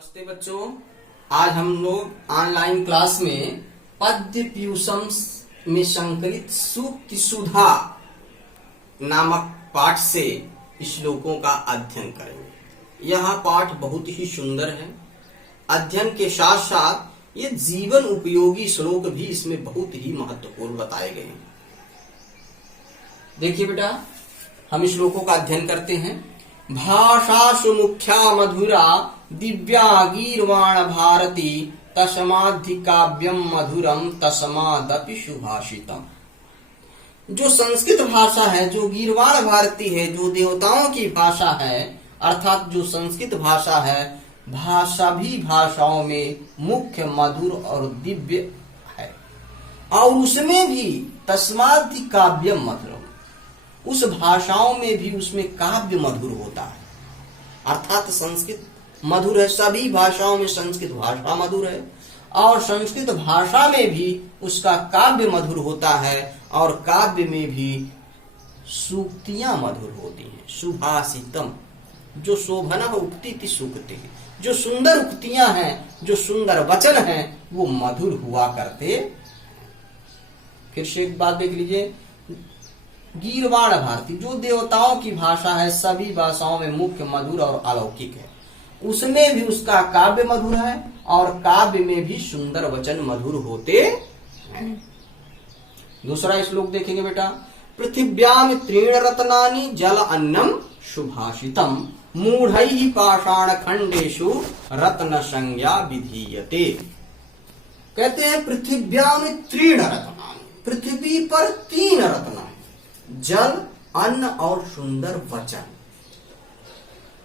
नमस्ते बच्चों, आज हम लोग ऑनलाइन क्लास में पद्य पीयूषम में संकलित सूक्ति सुधा नामक पाठ से श्लोकों का अध्ययन करेंगे। यह पाठ बहुत ही सुंदर है। अध्ययन के साथ साथ ये जीवन उपयोगी श्लोक भी इसमें बहुत ही महत्वपूर्ण बताए गए हैं। देखिए बेटा, हम श्लोकों का अध्ययन करते हैं। भाषा सुमुख्या मधुरा दिव्या गीर्वाण भारती तस्माद्धि काव्यम मधुरम तस्मादपि सुभाषितम। जो संस्कृत भाषा है, जो गीर्वाण भारती है, जो देवताओं की भाषा है, अर्थात जो संस्कृत भाषा है, भाषा भी भाषाओं में मुख्य, मधुर और दिव्य है। और उसमें भी तस्माद्धि काव्यम मधुरम, उस भाषाओं में भी उसमें काव्य मधुर होता है। अर्थात संस्कृत मधुर है, सभी भाषाओं में संस्कृत भाषा मधुर है और संस्कृत भाषा में भी उसका काव्य मधुर होता है और काव्य में भी सूक्तियां मधुर होती हैं। सुभाषितम, जो शोभना उक्ति थी सूक्ति, जो सुंदर उक्तियां हैं, जो सुंदर वचन हैं, वो मधुर हुआ करते। फिर से एक बात देख लीजिए, गीर्वाण भारती, जो देवताओं की भाषा है, सभी भाषाओं में मुख्य, मधुर और अलौकिक है, उसमें भी उसका काव्य मधुर है और काव्य में भी सुंदर वचन मधुर होते हैं। दूसरा श्लोक देखेंगे बेटा। पृथिव्याम त्रीण रत्नानि जल अन्नम सुभाषितम मूढ़ैः पाषाण खंडेषु रत्न संज्ञा विधीयते। कहते हैं पृथिव्याम त्रीण रत्नानि, पृथ्वी पर 3 रत्न है, जल, अन्न और सुंदर वचन।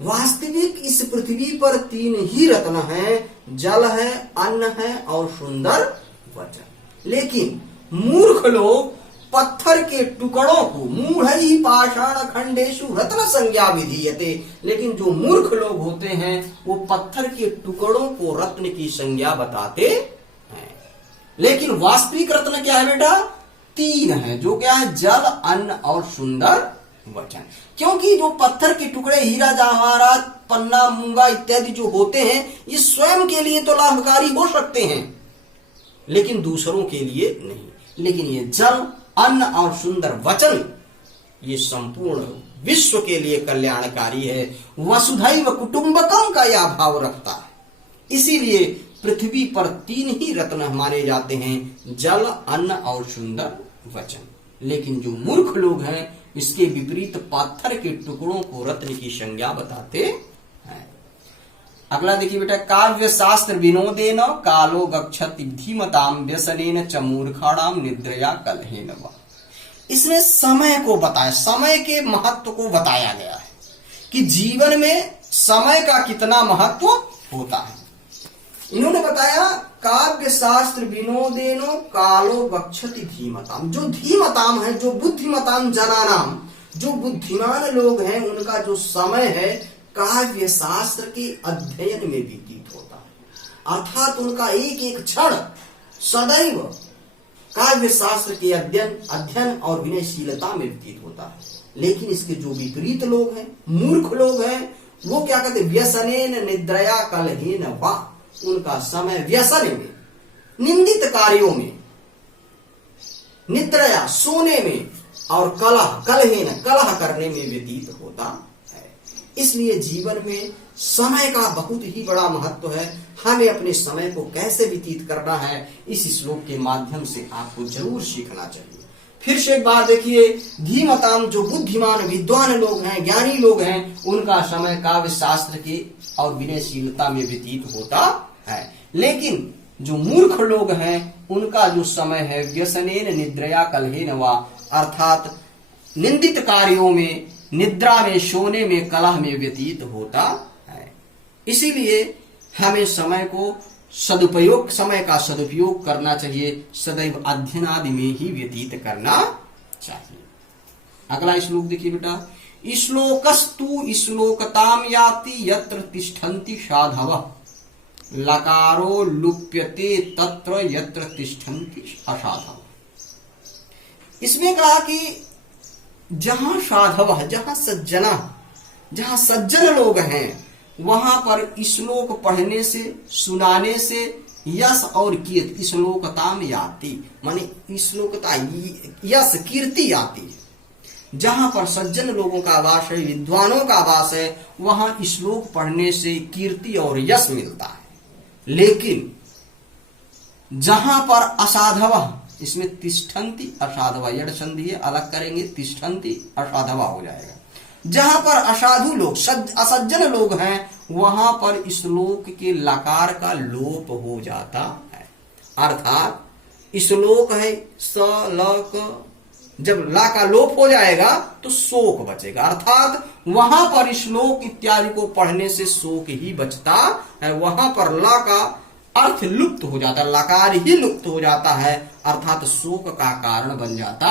वास्तविक इस पृथ्वी पर 3 ही रत्न हैं, जल है, अन्न है और सुंदर वचन। लेकिन मूर्ख लोग पत्थर के टुकड़ों को मूढ़ैः पाषाण खंडेषु रत्न संज्ञा विधीयते, लेकिन जो मूर्ख लोग होते हैं वो पत्थर के टुकड़ों को रत्न की संज्ञा बताते हैं। लेकिन वास्तविक रत्न क्या है बेटा? 3 है, जो क्या है? जल, अन्न और सुंदर वचन। क्योंकि जो पत्थर के टुकड़े, हीरा जवाहरात, पन्ना, मूंगा इत्यादि जो होते हैं, ये स्वयं के लिए तो लाभकारी हो सकते हैं लेकिन दूसरों के लिए नहीं। लेकिन ये जल, अन्न और सुंदर वचन, ये संपूर्ण विश्व के लिए कल्याणकारी है। वसुधैव कुटुंबकम का यह भाव रखता है। इसीलिए पृथ्वी पर 3 ही रत्न माने जाते हैं, जल, अन्न और सुंदर वचन। लेकिन जो मूर्ख लोग हैं इसके विपरीत पत्थर के टुकड़ों को रत्न की संज्ञा बताते हैं। अगला देखिए बेटा। काव्य शास्त्र विनोदेन कालो गच्छति धीमताम व्यसनेन च मूर्खाणाम निद्रया कलहेन वा। इसमें समय को बताया, समय के महत्व को बताया गया है कि जीवन में समय का कितना महत्व होता है। इन्होंने बताया काव्य शास्त्र विनोदेनो कालो गच्छति धीमताम। जो धीमताम है, जो बुद्धिमताम जनानाम, जो बुद्धिमान लोग हैं, उनका जो समय है काव्य शास्त्र के अध्ययन में व्यतीत होता है। अर्थात उनका एक एक क्षण सदैव काव्य शास्त्र के अध्ययन और विनयशीलता में व्यतीत होता है। लेकिन इसके जो विपरीत लोग हैं, मूर्ख लोग हैं, वो क्या कहते? व्यसनेन निद्रया कलहेन वा। उनका समय व्यसन में, निंदित कार्यों में, निद्रया सोने में और कलह करने में व्यतीत होता है। इसलिए जीवन में समय का बहुत ही बड़ा महत्व है। हमें अपने समय को कैसे व्यतीत करना है, इस श्लोक के माध्यम से आपको जरूर सीखना चाहिए। फिर से एक बार देखिए, धीमताम, जो बुद्धिमान विद्वान लोग हैं, ज्ञानी लोग हैं, उनका समय काव्य शास्त्र के और विनयशीलता में व्यतीत होता है। लेकिन जो मूर्ख लोग हैं उनका जो समय है व्यसनेन निद्रया कलहेन वा, अर्थात निंदित कार्यों में, निद्रा में, सोने में, कलह में व्यतीत होता है। इसीलिए हमें समय का सदुपयोग करना चाहिए, सदैव अध्ययन आदि में ही व्यतीत करना चाहिए। अगला श्लोक देखिए बेटा। श्लोकस्तु श्लोकताम याति यत्र तिष्ठन्ति साधवः लकारो लुप्यते तत्र यत्र तिष्ठन्ति असाधवः। इसमें कहा कि जहां साधव, जहां सज्जन लोग हैं, वहां पर श्लोक पढ़ने से, सुनाने से यश और कीर्ति, श्लोकता में आती, माने श्लोकता, यश कीर्ति आती है। जहां पर सज्जन लोगों का वास है, विद्वानों का वास है, वहां श्लोक पढ़ने से कीर्ति और यश मिलता है। लेकिन जहां पर असाधव, इसमें तिष्ठन्ति असाधवा, यड़ संधि है, अलग करेंगे, तिष्ठन्ति असाधवा हो जाएगा। जहां पर असाधु लोग, असज्जन लोग हैं, वहां पर श्लोक के लकार का लोप हो जाता है। अर्थात श्लोक है स ल क, जब ला का लोप हो जाएगा तो शोक बचेगा। अर्थात वहां पर श्लोक इत्यादि को पढ़ने से शोक ही बचता है। वहां पर ला का अर्थ लुप्त हो जाता है, लकार ही लुप्त हो जाता है, अर्थात शोक का कारण बन जाता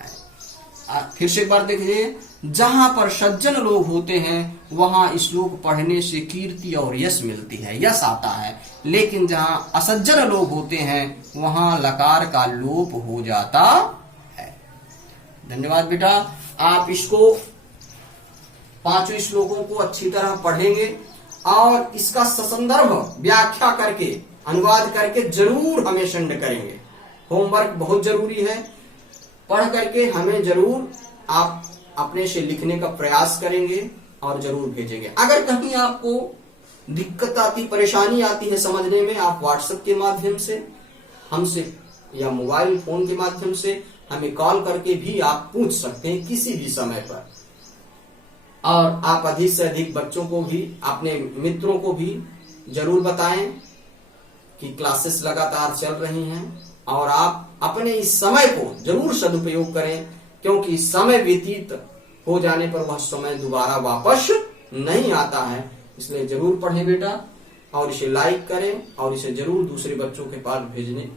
है। फिर से एक बार देखिए, जहां पर सज्जन लोग होते हैं वहां श्लोक पढ़ने से कीर्ति और यश मिलती है, यश आता है। लेकिन जहां असज्जन लोग होते हैं वहां लकार का लोप हो जाता है। धन्यवाद बेटा। आप इसको 5 श्लोकों को अच्छी तरह पढ़ेंगे और इसका ससंदर्भ व्याख्या करके, अनुवाद करके जरूर हमें सेंड करेंगे। होमवर्क बहुत जरूरी है, पढ़ करके हमें जरूर आप अपने से लिखने का प्रयास करेंगे और जरूर भेजेंगे। अगर कहीं आपको दिक्कत आती, परेशानी आती है समझने में, आप व्हाट्सएप के माध्यम से हमसे या मोबाइल फोन के माध्यम से हमें कॉल करके भी आप पूछ सकते हैं किसी भी समय पर। और आप अधिक से अधिक बच्चों को भी, अपने मित्रों को भी जरूर बताएं कि क्लासेस लगातार चल रही हैं और आप अपने इस समय को जरूर सदुपयोग करें, क्योंकि समय व्यतीत हो जाने पर वह समय दोबारा वापस नहीं आता है। इसलिए जरूर पढ़ें बेटा और इसे लाइक करें और इसे जरूर दूसरे बच्चों के पास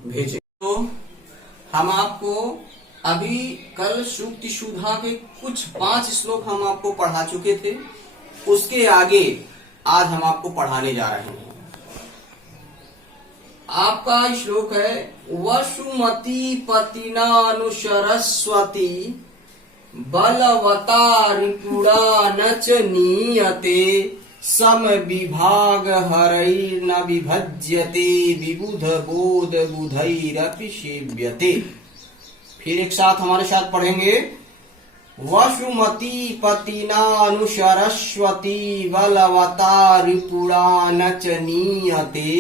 भेजें। तो हम आपको अभी कल सूक्ति सुधा के कुछ 5 श्लोक हम आपको पढ़ा चुके थे, उसके आगे आज हम आपको पढ़ाने जा रहे हैं। आपका श्लोक है, वसुमती पतिनानुसरस्वती बलवता रिपुड़ा न च नीयते सम विभाग हरैर न विभज्यते विबुध बोध बुधैरपि सेव्यते। फिर एक साथ हमारे साथ पढ़ेंगे, वसुमती पतिनानुसरस्वती बलवता रिपुड़ा न च नीयते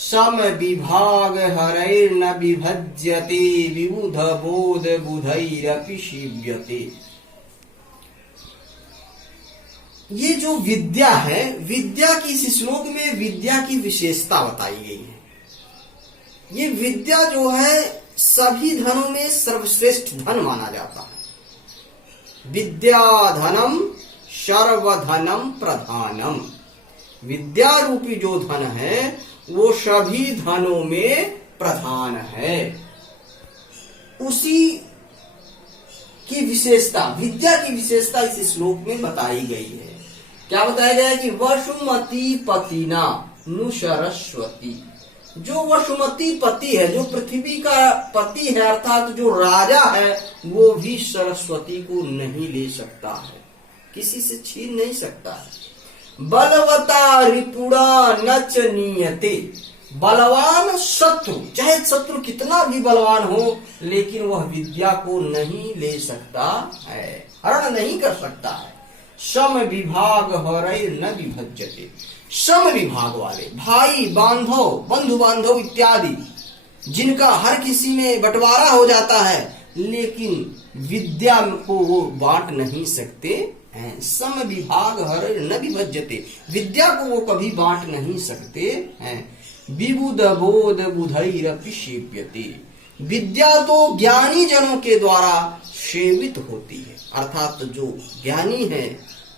सम विभाग हरैर न विभज्यते विबुध बोध बुधैरपि सेव्यते। ये जो विद्या है, विद्या की इस श्लोक में विद्या की विशेषता बताई गई है। ये विद्या जो है सभी धनों में सर्वश्रेष्ठ धन माना जाता है। विद्या धनम सर्वधनम प्रधानम। विद्या रूपी जो धन है वो सभी धनों में प्रधान है। उसी की विशेषता, विद्या की विशेषता इस श्लोक में बताई गई है। क्या बताया गया है कि वसुमती पतिना नु सरस्वती। जो वसुमती पति है, जो पृथ्वी का पति है, अर्थात जो राजा है, वो भी सरस्वती को नहीं ले सकता है, किसी से छीन नहीं सकता है। बलवता रिपुड़ा न च नीयते। बलवान शत्रु, चाहे शत्रु कितना भी बलवान हो, लेकिन वह विद्या को नहीं ले सकता है, हरण नहीं कर सकता है। सम विभाग हरैर न विभज्यते। सम विभाग वाले भाई बांधव, बंधु बांधव इत्यादि, जिनका हर किसी में बंटवारा हो जाता है, लेकिन विद्या को वो बांट नहीं सकते हैं। सम विभाग हरैर न विभज्यते। विद्या को वो कभी बांट नहीं सकते हैं। विबुध बोध बुधैरपि सेव्यते। विद्या तो ज्ञानी जनों के द्वारा सेवित होती है, अर्थात जो ज्ञानी है,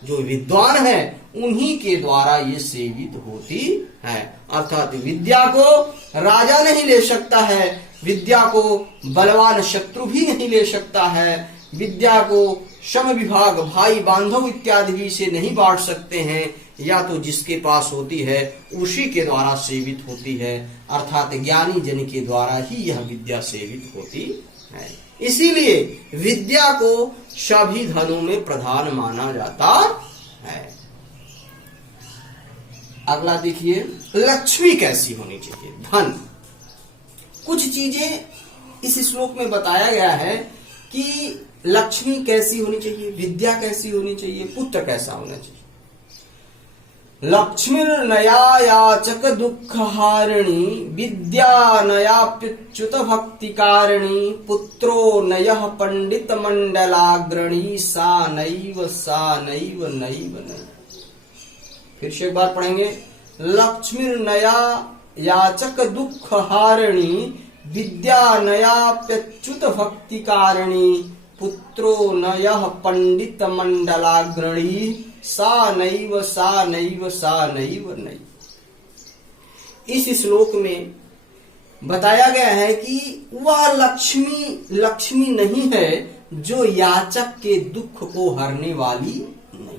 जो विद्वान है, उन्हीं के द्वारा ये सेवित होती है। अर्थात विद्या को राजा नहीं ले सकता है, विद्या को बलवान शत्रु भी नहीं ले सकता है, विद्या को सम विभाग भाई बांधव इत्यादि भी से नहीं बांट सकते हैं। या तो जिसके पास होती है उसी के द्वारा सेवित होती है, अर्थात ज्ञानी जन के द्वारा ही यह विद्या सेवित होती है। इसीलिए विद्या को सभी धनों में प्रधान माना जाता है। अगला देखिए, लक्ष्मी कैसी होनी चाहिए, धन। कुछ चीजें इस श्लोक में बताया गया है कि लक्ष्मी कैसी होनी चाहिए, विद्या कैसी होनी चाहिए, पुत्र कैसा होना चाहिए। लक्ष्मीर्नया याचक दुख हारिणी, विद्या नयाप्युच्युत भक्ति कारिणी, पुत्रो नयः पंडित मंडलाग्रणी, सा नैव नैव नैव। फिर से एक बार पढ़ेंगे, लक्ष्मीर्नया याचक दुख हारिणी, विद्या नयाप्युच्युत भक्ति कारिणी, पुत्रो नयः पंडित मंडलाग्रणी, सा नैव नैव। इस श्लोक में बताया गया है कि वह लक्ष्मी नहीं है जो याचक के दुख को हरने वाली नहीं।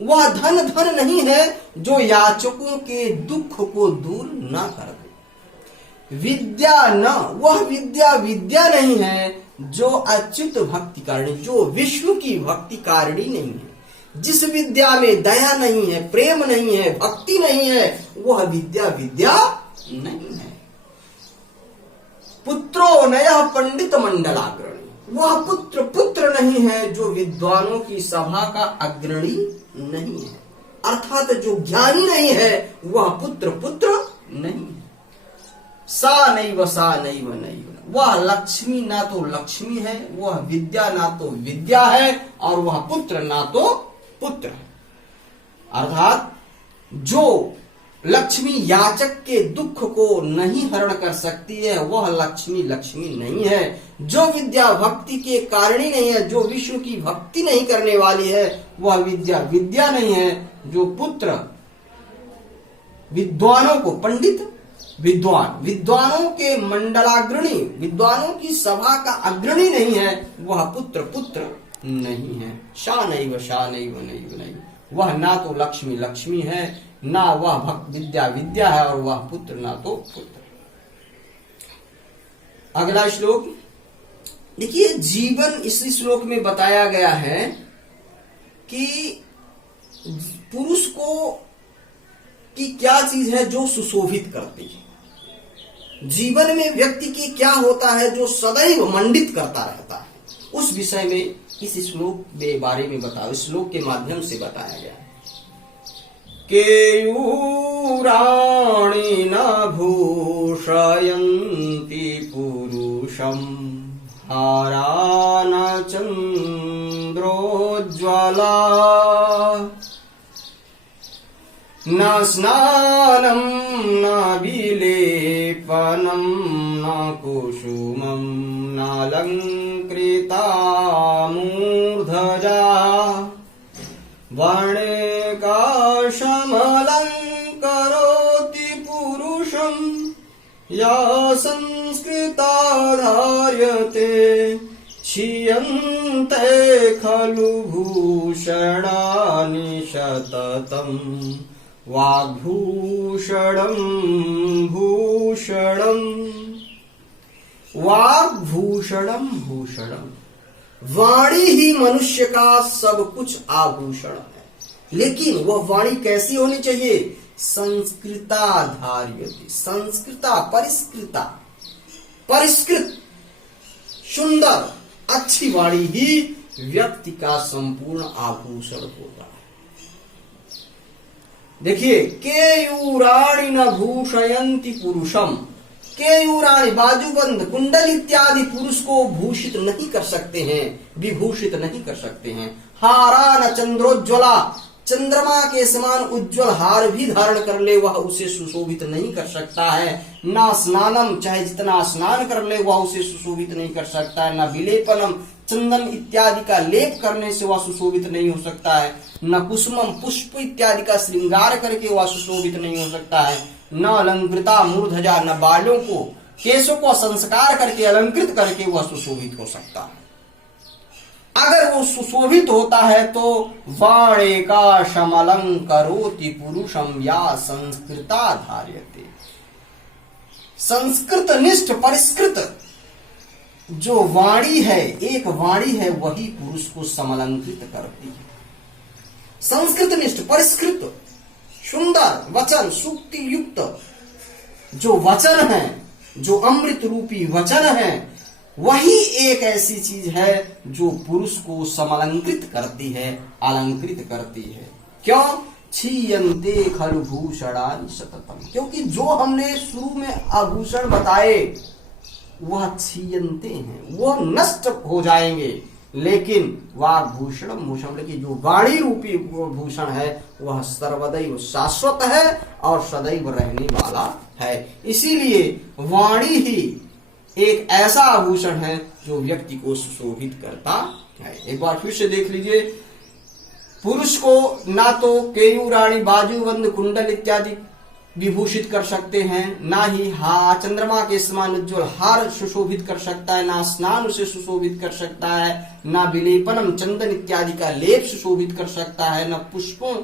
वह धन नहीं है जो याचकों के दुख को दूर न कर दे। वह विद्या नहीं है जो अच्युत भक्ति कारिणी, जो विष्णु की भक्ति कारिणी नहीं है। जिस विद्या में दया नहीं है, प्रेम नहीं है, भक्ति नहीं है, वह विद्या नहीं है। पुत्रो नयः पंडित मंडलाग्रणी, वह पुत्र नहीं है जो विद्वानों की सभा का अग्रणी नहीं है। अर्थात जो ज्ञानी नहीं है वह पुत्र नहीं है। सा नैव नैव। वह लक्ष्मी ना तो लक्ष्मी है, वह विद्या ना तो विद्या है, और वह पुत्र ना तो पुत्र है। अर्थात जो लक्ष्मी याचक के दुख को नहीं हरण कर सकती है वह लक्ष्मी नहीं है। जो विद्या भक्ति के कारिणी नहीं है, जो विष्णु की भक्ति नहीं करने वाली है, वह विद्या नहीं है। जो पुत्र विद्वानों को, पंडित विद्वानों के मंडलाग्रणी, विद्वानों की सभा का अग्रणी नहीं है, वह पुत्र नहीं है। शा नैव नैव। वह ना तो लक्ष्मी है, ना वह विद्या है, और वह पुत्र ना तो पुत्र। अगला श्लोक देखिए, जीवन इस श्लोक में बताया गया है कि पुरुष को की क्या चीज है जो सुशोभित करती है। जीवन में व्यक्ति की क्या होता है जो सदैव मंडित करता रहता है, उस विषय में इस श्लोक के बारे में बताओ, इस श्लोक के माध्यम से बताया गया है। केयूराणि न भूषयन्ति पुरुषं, हारा न चन्द्रोज्ज्वला, न स्नानं न विलेपनं न कुसुमं नालङ्कृता मूर्धजा, वर्णेकाशमलङ्करोति पुरुषं या संस्कृता धार्यते, क्षीयन्ते खलु भूषणानि सततम्, वाग्भूषणं भूषणम्। वाणी ही मनुष्य का सब कुछ आभूषण है, लेकिन वह वाणी कैसी होनी चाहिए? संस्कृता धार्यते, संस्कृता, परिष्कृत, सुंदर, अच्छी वाणी ही व्यक्ति का संपूर्ण आभूषण होता है। देखिए, केयूराणि न भूषयन्ति पुरुषम, केयूराणि बाजूबंद, कुंडल इत्यादि पुरुष को भूषित नहीं कर सकते हैं, विभूषित नहीं कर सकते हैं। हारा न चंद्रोज्ज्वला, चंद्रमा के समान उज्जवल हार भी धारण कर ले वह उसे सुशोभित नहीं कर सकता है। ना स्नानम, चाहे जितना स्नान कर ले वह उसे सुशोभित नहीं कर सकता है। न विलेपनम, चंदन इत्यादि का लेप करने से वह सुशोभित नहीं हो सकता है। न कुसुमम, पुष्प इत्यादि का श्रृंगार करके वह सुशोभित नहीं हो सकता है। न अलंकृता मूर्धजा, न बालों को, केशों को संस्कार करके, अलंकृत करके वह सुशोभित हो सकता है। अगर वो सुशोभित होता है तो वाणेकाशमलंकरोति पुरुषम या संस्कृता धार्यते, संस्कृत निष्ठ परिष्कृत जो वाणी है, एक वाणी है, वही पुरुष को समलंकृत करती है। संस्कृत निष्ठ परिष्कृत सुंदर वचन, सूक्ति युक्त जो वचन है, जो अमृत रूपी वचन है, वही एक ऐसी चीज है जो पुरुष को समलंकृत करती है, अलंकृत करती है। क्यों? क्षीयन्ते खलु भूषणानि सततम, क्योंकि जो हमने शुरू में आभूषण बताए वह क्षीयन्ते हैं, वह नष्ट हो जाएंगे, लेकिन वाग्भूषणम भूषण की जो वाणी रूपी भूषण है वह सर्वदैव शाश्वत है और सदैव रहने वाला है। इसीलिए वाणी ही एक ऐसा आभूषण है जो व्यक्ति को सुशोभित करता है। एक बार फिर से देख लीजिए, पुरुष को ना तो केयूरानी, बाजूबंद, कुंडल इत्यादि विभूषित कर सकते हैं, ना ही चंद्रमा के समान उज्ज्वल हार सुशोभित कर सकता है, ना स्नान उसे सुशोभित कर सकता है, ना विलेपनम चंदन इत्यादि का लेप सुशोभित कर सकता है, ना पुष्पों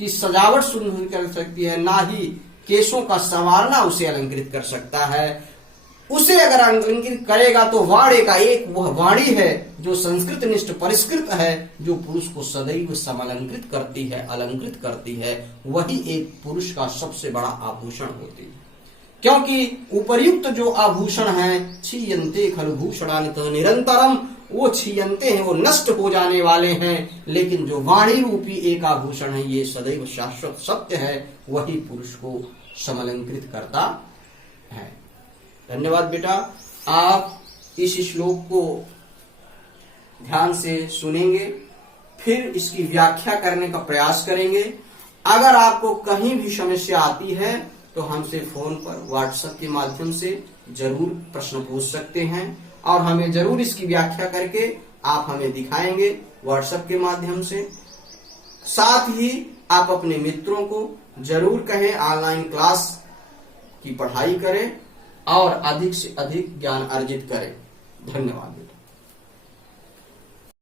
की सजावट सुंदर कर सकती है, ना ही केशों का संवारना उसे अलंकृत कर सकता है। उसे अगर अलंकृत करेगा तो वाणी का एक वह वाणी है जो संस्कृत निष्ठ परिष्कृत है, जो पुरुष को सदैव समलंकृत करती है, अलंकृत करती है, वही एक पुरुष का सबसे बड़ा आभूषण होती है। क्योंकि उपर्युक्त जो आभूषण है, क्षीयन्ते खलु भूषणानि तो निरंतरम, वो क्षीयन्ते हैं, वो नष्ट हो जाने वाले हैं, लेकिन जो वाणी रूपी एक आभूषण है ये सदैव शाश्वत सत्य है, वही पुरुष को समलंकृत करता है। धन्यवाद बेटा, आप इस श्लोक को ध्यान से सुनेंगे, फिर इसकी व्याख्या करने का प्रयास करेंगे। अगर आपको कहीं भी समस्या आती है तो हमसे फोन पर, व्हाट्सएप के माध्यम से जरूर प्रश्न पूछ सकते हैं और हमें जरूर इसकी व्याख्या करके आप हमें दिखाएंगे व्हाट्सएप के माध्यम से। साथ ही आप अपने मित्रों को जरूर कहें ऑनलाइन क्लास की पढ़ाई करें और अधिक से अधिक ज्ञान अर्जित करें। धन्यवाद बेटा।